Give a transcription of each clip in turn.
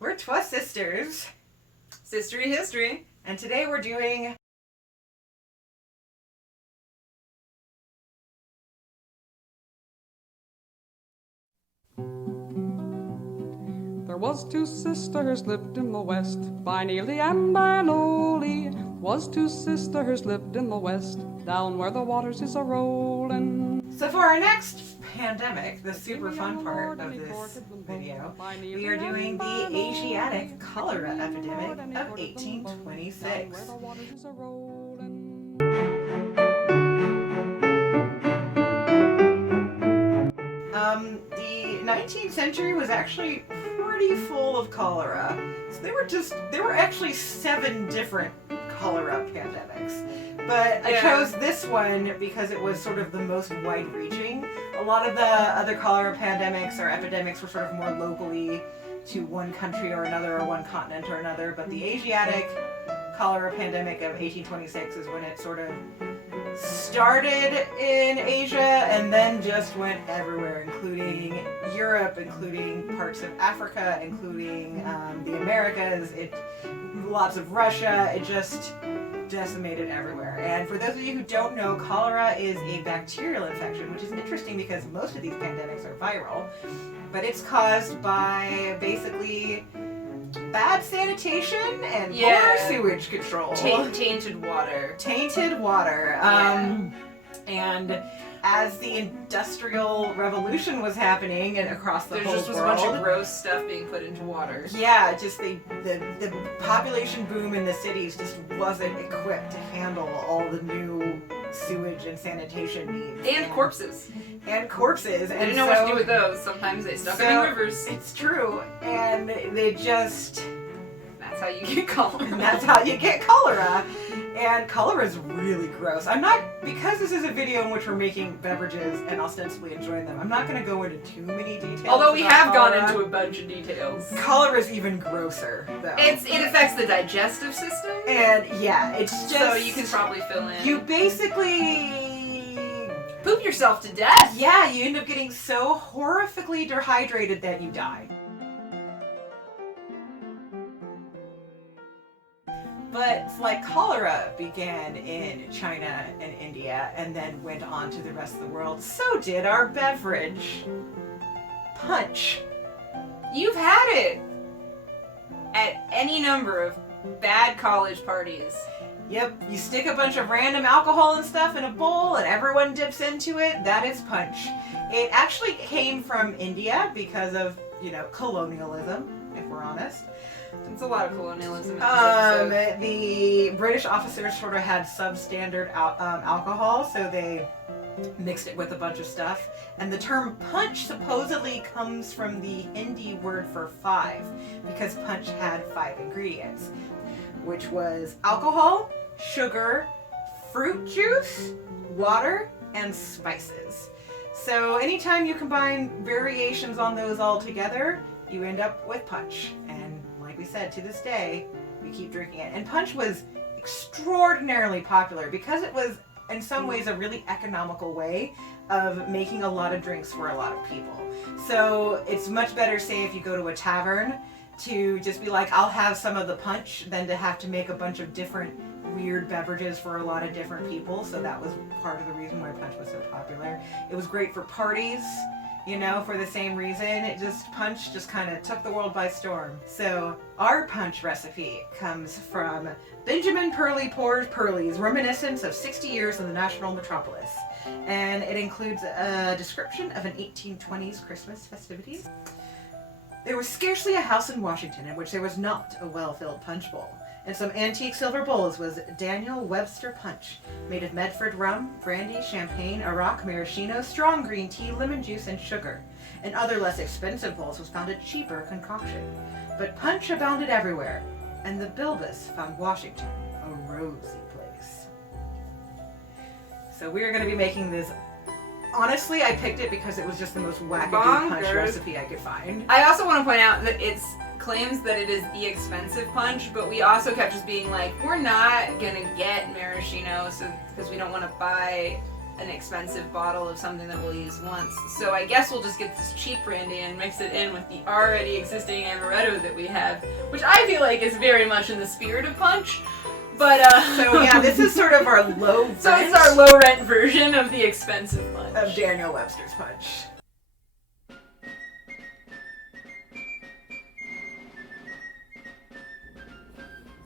We're Twa Sisters. Sistery history. And today we're doing... There was two sisters lived in the west, by Neely and by Lowly. Was two sisters lived in the west, down where the waters is a-rollin'. So for our next pandemic, the super fun part of this video, we are doing the Asiatic cholera epidemic of 1826. The 19th century was actually pretty full of cholera. So there were actually 7 different cholera pandemics. But I chose this one because it was sort of the most wide-reaching. A lot of the other cholera pandemics or epidemics were sort of more locally to one country or another or one continent or another. But the Asiatic cholera pandemic of 1826 is when it sort of started in Asia and then just went everywhere, including Europe, including parts of Africa, including the Americas, lots of Russia. It just decimated everywhere. And for those of you who don't know, cholera is a bacterial infection, which is interesting because most of these pandemics are viral, but it's caused by basically bad sanitation and poor sewage control. Tainted water. Tainted water. And as the Industrial Revolution was happening and across the whole world, there just was a bunch of gross stuff being put into water. Yeah, just the population boom in the cities just wasn't equipped to handle all the new sewage and sanitation needs. And corpses. And corpses. They didn't know what to do with those. Sometimes they stuck them in rivers. It's true. And they just... That's how you get cholera. And that's how you get cholera. And cholera is really gross. Because this is a video in which we're making beverages and ostensibly enjoying them, I'm not going to go into too many details. Although we have gone into a bunch of details. Cholera is even grosser, though. It affects the digestive system. And yeah, it's just... So you can probably fill in. You basically... poop yourself to death. Yeah, you end up getting so horrifically dehydrated that you die. But like cholera began in China and India and then went on to the rest of the world, so did our beverage. Punch. You've had it at any number of bad college parties. Yep, you stick a bunch of random alcohol and stuff in a bowl and everyone dips into it. That is punch. It actually came from India because of, colonialism, if we're honest. It's a lot of colonialism. The British officers sort of had substandard alcohol, so they mixed it with a bunch of stuff. And the term punch supposedly comes from the Hindi word for 5, because punch had 5 ingredients, which was alcohol, sugar, fruit juice, water, and spices. So anytime you combine variations on those all together, you end up with punch. And like we said, to this day, we keep drinking it. And punch was extraordinarily popular because it was, in some ways, a really economical way of making a lot of drinks for a lot of people. So it's much better, say, if you go to a tavern, to just be like, I'll have some of the punch, than to have to make a bunch of different weird beverages for a lot of different people. So that was part of the reason why punch was so popular. It was great for parties. For the same reason. Punch just kind of took the world by storm. So our punch recipe comes from Benjamin Perley Pours Perley's Reminiscence of 60 Years in the National Metropolis. And it includes a description of an 1820s Christmas festivities. There was scarcely a house in Washington in which there was not a well-filled punch bowl. In some antique silver bowls was Daniel Webster punch, made of Medford rum, brandy, champagne, Iraq, maraschino, strong green tea, lemon juice, and sugar. In other less expensive bowls was found a cheaper concoction. But punch abounded everywhere, and the Bilbus found Washington a rosy place. So we're going to be making this. Honestly, I picked it because it was just the most wackadoo punch recipe I could find. I also want to point out that it claims that it is the expensive punch, but we also kept just being like, we're not gonna get maraschino, because we don't want to buy an expensive bottle of something that we'll use once. So I guess we'll just get this cheap brandy and mix it in with the already existing amaretto that we have, which I feel like is very much in the spirit of punch. But So yeah, this is sort of our low rent. So it's our low rent version of the expensive punch. Of Daniel Webster's punch.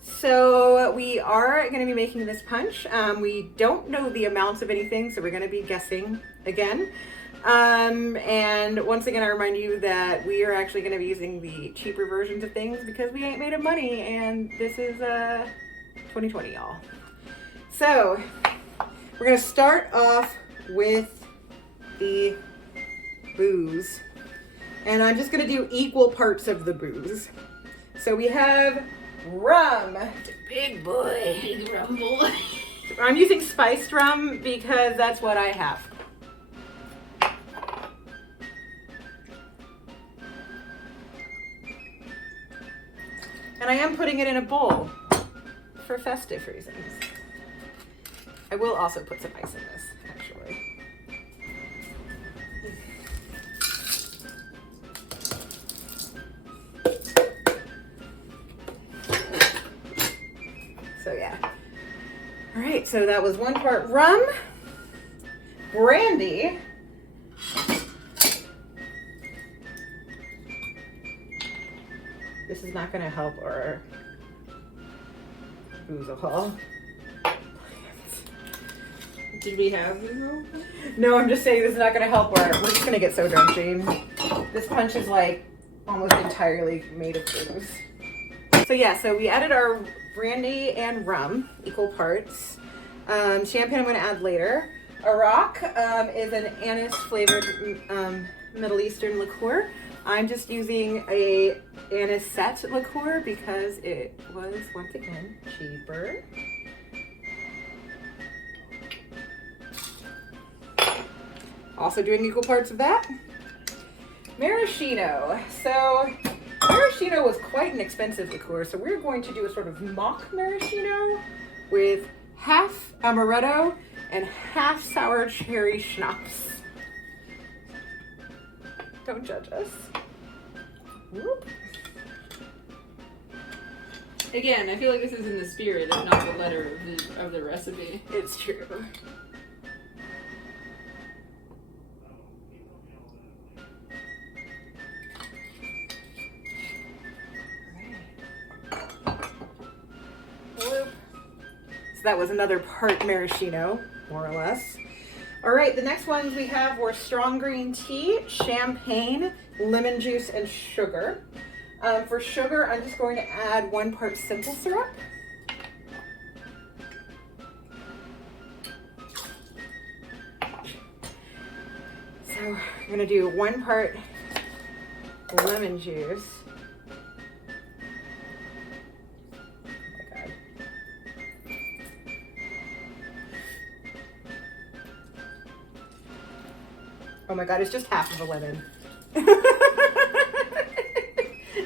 So we are going to be making this punch. We don't know the amounts of anything, so we're going to be guessing again. And once again, I remind you that we are actually going to be using the cheaper versions of things because we ain't made of money, and this is 2020, y'all. So we're going to start off with the booze, and I'm just going to do equal parts of the booze. So we have rum. Big boy. Big rum boy. I'm using spiced rum because that's what I have. And I am putting it in a bowl for festive reasons. I will also put some ice in this, actually. So yeah. All right, so that was 1 part rum, brandy, this is not going to help our boozahol. Did we have the No, I'm just saying this is not going to help our, we're just going to get so drunk, Jane. This punch is like almost entirely made of booze. So yeah, so we added our brandy and rum, equal parts. Champagne I'm going to add later. Arak is an anise flavored Middle Eastern liqueur. I'm just using a anisette liqueur because it was, once again, cheaper. Also doing equal parts of that. Maraschino. So maraschino was quite an expensive liqueur, so we're going to do a sort of mock maraschino with half amaretto and half sour cherry schnapps. Don't judge us. Whoop. Again, I feel like this is in the spirit of not the letter of the recipe. It's true. So that was another part maraschino, more or less. All right, the next ones we have were strong green tea, champagne, lemon juice, and sugar. For sugar, I'm just going to add 1 part simple syrup. So I'm going to do 1 part lemon juice. Oh my god, it's just half of a lemon.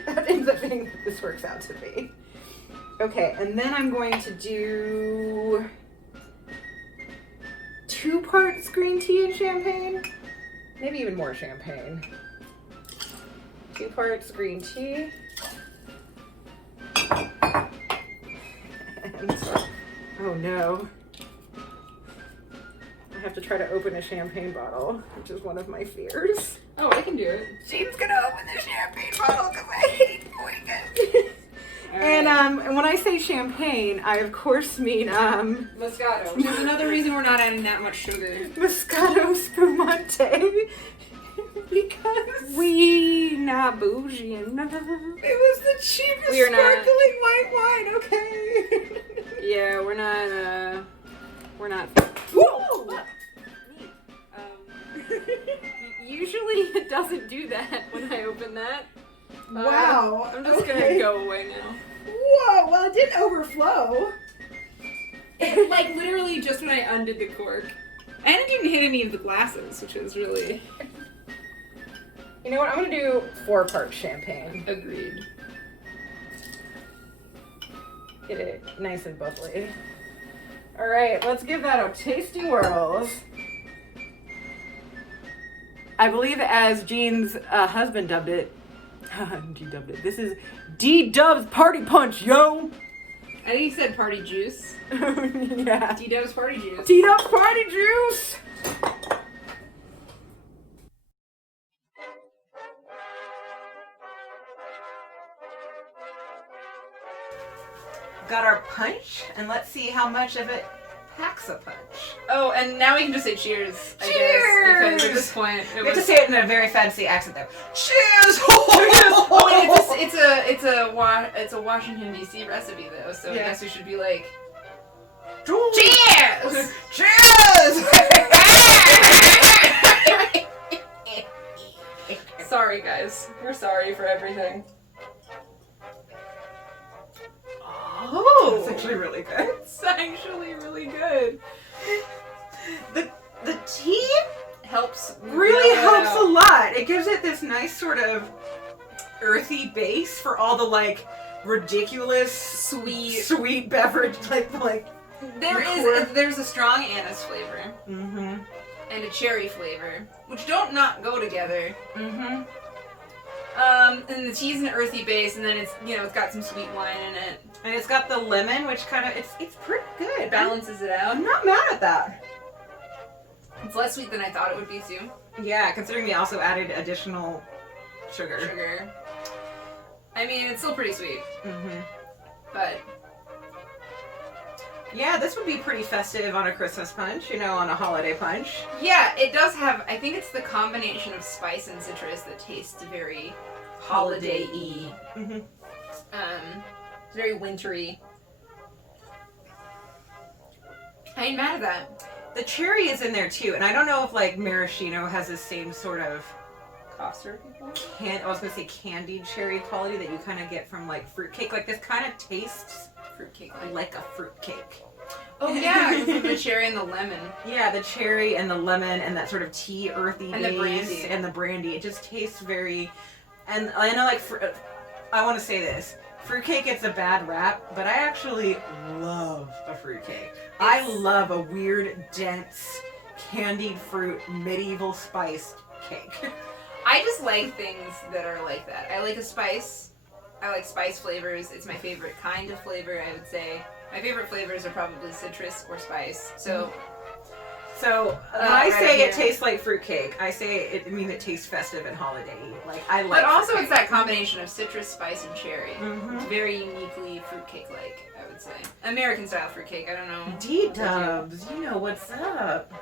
That ends up being what this works out to be. Okay, and then I'm going to do 2 parts green tea and champagne. Maybe even more champagne. 2 parts green tea. And, oh no. I have to try to open a champagne bottle, which is one of my fears. Oh, I can do it. Jane's gonna open the champagne bottle because I hate doing it. Right. And when I say champagne, I of course mean Moscato, which is another reason we're not adding that much sugar. Moscato Spumante. Because We not bougie enough. it was the cheapest We are not. sparkling white wine, okay? Yeah, we're not. Whoa! Usually it doesn't do that when I open that. Wow. I'm just okay. gonna go away now. Whoa, well it didn't overflow. It, like, literally just when I undid the cork. I didn't even hit any of the glasses, which is really... You know what, I'm gonna do 4 parts champagne. Agreed. Get it nice and bubbly. All right, let's give that a tasty whirls. I believe as Jean's husband dubbed it, this is D-Dub's Party Punch, yo! I think he said party juice. Yeah. D-Dub's party juice. D-Dub's Party Juice! Got our punch, and let's see how much of it packs a punch. Oh, and now we can just say cheers, I guess. Because at this point, it We have to was... say it in a very fancy accent, though. Cheers! Oh, wait, it's a Washington, D.C. recipe, though, so I guess we should be like... Cheers! Cheers! Sorry, guys. We're sorry for everything. Oh, it's actually really good. It's actually really good. The tea Helps. really mellow helps out. a lot. It gives it this nice sort of earthy base for all the like ridiculous sweet beverage like. There's a strong anise flavor Mm-hmm. and a cherry flavor, which don't not go together. Mm-hmm. And the tea's an earthy base, and then it's got some sweet wine in it. And it's got the lemon, which kind of it's pretty good. It balances it out. I'm not mad at that. It's less sweet than I thought it would be too. Yeah, considering we also added additional sugar. I mean, it's still pretty sweet, Mm-hmm. but Yeah, this would be pretty festive on a Christmas punch, on a holiday punch. yeah, it does have. I think it's the combination of spice and citrus that tastes very holiday-y. Mm-hmm. It's very wintry. I ain't mad at that. The cherry is in there too, and I don't know if like maraschino has the same sort of Cough syrup, people? I was gonna say candied cherry quality that you kind of get from like fruitcake. Like this kind of tastes Fruitcake. like a fruitcake. Oh yeah, because of the cherry and the lemon. Yeah, the cherry and the lemon and that sort of tea earthy And the base brandy. and the brandy. It just tastes very. And I know like I want to say this. Fruitcake gets a bad rap, but I actually love a fruitcake. I love a weird, dense, candied fruit, medieval spiced cake. I just like things that are like that. I like a spice. I like spice flavors. It's my favorite kind of flavor, I would say. My favorite flavors are probably citrus or spice. So, So when I right say here. it tastes like fruitcake, I mean it tastes festive and holiday-y. Like I like. but also fruitcake. it's that combination of citrus, spice, and cherry. Mhm. It's very uniquely fruitcake-like, I would say. American style fruitcake. I don't know. D-dubs, you know what's up.